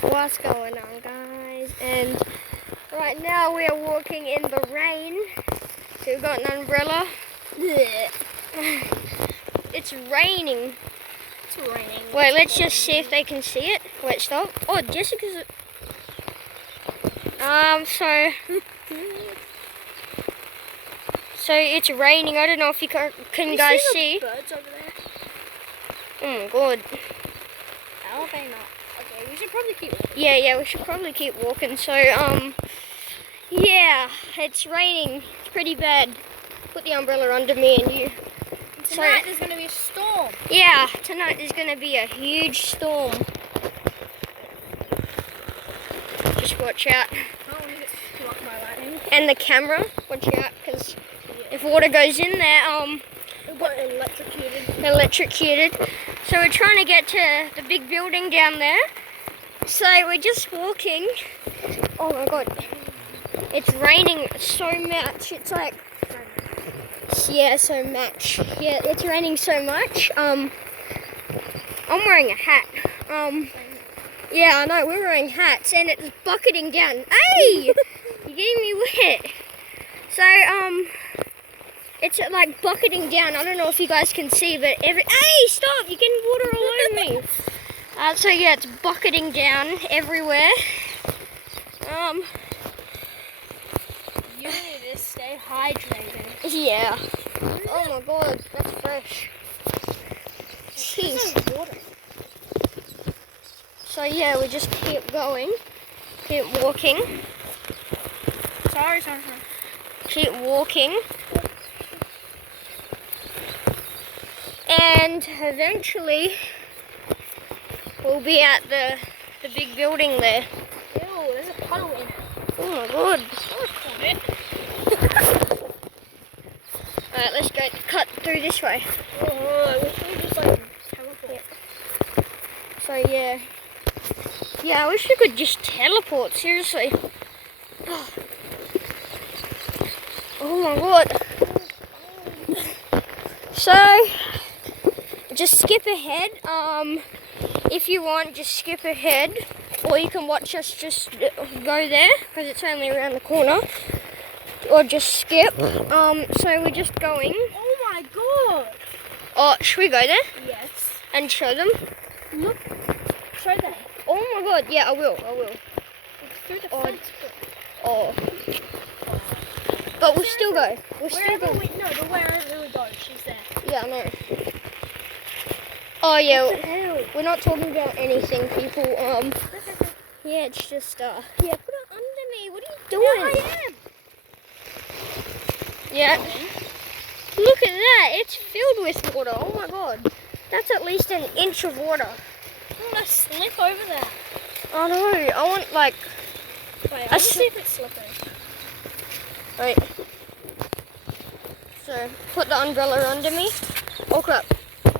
What's going on, guys? And right now we are walking in the rain. So we've got an umbrella. It's raining. It's raining. Wait, let's just see if they can see it. Wait, stop. Oh, Jessica's. So it's raining. I don't know if you can guys see. Birds over there. Oh my god. How are they not? Okay, we should probably keep walking. Yeah, we should probably keep walking. So, yeah, it's raining. It's pretty bad. Put the umbrella under me and you. Tonight there's going to be a storm. Yeah, tonight there's going to be a huge storm. Just watch out. I don't want to get struck by lightning. And the camera, watch out, because if water goes in there, It got electrocuted. So we're trying to get to the big building down there. So we're just walking. Oh my god. It's raining so much. It's like, yeah, so much. Yeah, it's raining so much. I'm wearing a hat. Yeah, I know, we're wearing hats and it's bucketing down. Hey! You're getting me wet. So, it's like bucketing down. I don't know if you guys can see, but hey, stop! You're getting water all over me. So yeah, it's bucketing down everywhere. You need to stay hydrated. Yeah. Oh my god, that's fresh. Jeez. Water. So yeah, we just keep going, keep walking, Sorry. keep walking, and eventually we'll be at the big building there. Ew, there's a puddle in it. Oh my god. Oh, Alright, let's go cut through this way. I wish we just like teleport. So yeah. Yeah, I wish we could just teleport, seriously. Oh my god. So, just skip ahead. If you want, just skip ahead. Or you can watch us just go there, because it's only around the corner. Or just skip. So we're just going. Oh my god. Oh, should we go there? Yes. And show them? Look. Show them. Oh my god, yeah, I will. Through the Oh. fence. Oh. But we'll still go. We'll still go. Wherever we go, she's there. Yeah, I know. Oh yeah, What the hell? we're not talking about anything, people. Yeah, it's just yeah, put it under me. What are you doing? Yeah, I am. Yeah. Look at that. It's filled with water. Oh my god. That's at least an inch of water. I want to slip over there. I know. I want like. Wait, let's see if it's slipping. Wait. So put the umbrella under me. Oh crap. Oh,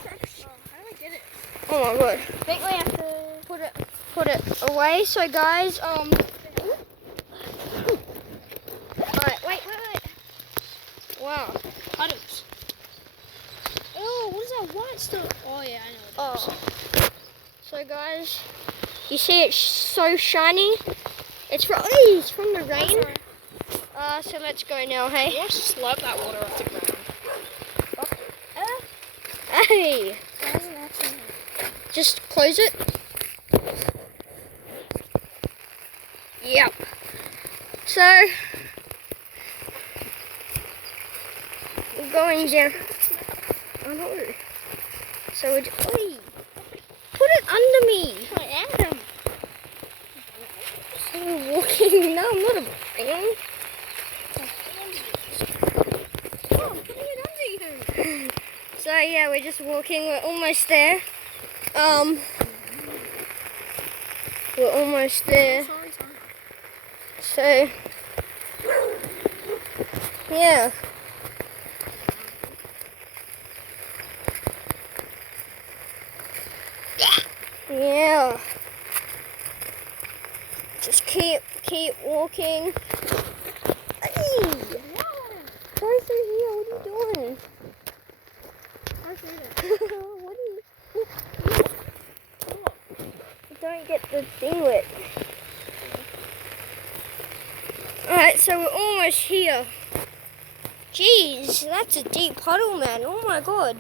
how do I get it? Oh my god. I think we have to Put it away. So guys, Alright, wait. Wow. puddles. Oh, what is that white stuff? Oh yeah, I know. Oh. So guys, you see it's so shiny. It's from the rain. So let's go now, hey. Let's slurp that water off the ground. Hey. Just close it. Yep. So we're going down. I know. So we're just, oi, put it under me. I am. So we're walking. No, I'm not a brain. Oh, I'm putting it under you. So yeah, we're just walking. We're almost there. We're almost there. Sorry. So yeah. Yeah. Just keep walking. Hey! Go through here. What are you doing? What are you? Don't to get the thing wet. Alright, so we're almost here. Jeez, that's a deep puddle, man. Oh my god.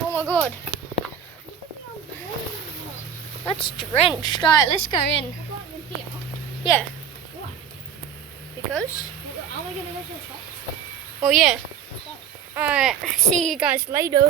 Oh my god. That's drenched. Alright, let's go in. Yeah. Why? Because? Are we going to go to the shops? Oh yeah. Alright, see you guys later.